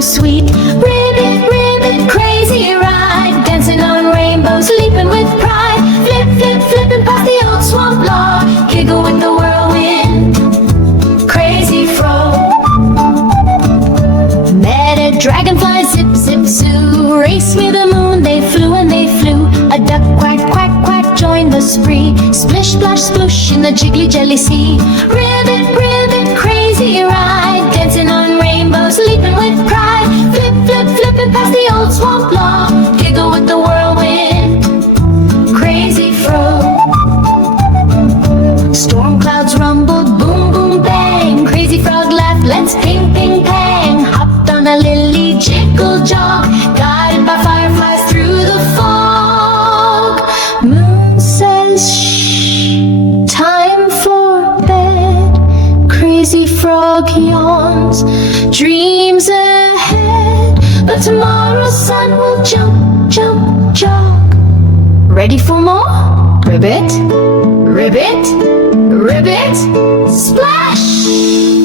so sweet. Ribbit, ribbit, crazy ride, dancing on rainbows, leaping with pride. Flip, flip, flipping past the old swamp log, giggle with the whirlwind, crazy frog. Met a dragonfly, zip, zip, zoo, raced me the moon, they flew and they flew. A duck, quack, quack, quack, joined the spree. Splish, splash, sploosh in the jiggly jelly sea. Ribbit, ribbit, crazy ride, dancing on rainbows, leaping with pride. Flip, flip, flipping past the old swamp log, giggle with the whirlwind, crazy frog. Storm clouds rumbled, boom, boom, bang. Crazy frog laughed, let's ping, ping, pang. Hopped on a lily, jiggle jog, guided by fireflies through the fog. Moon says shh, time for bed. Crazy frog yawns, dreams ahead. But tomorrow's sun will jump, jump, jog. Ready for more? Ribbit, ribbit, ribbit, splash!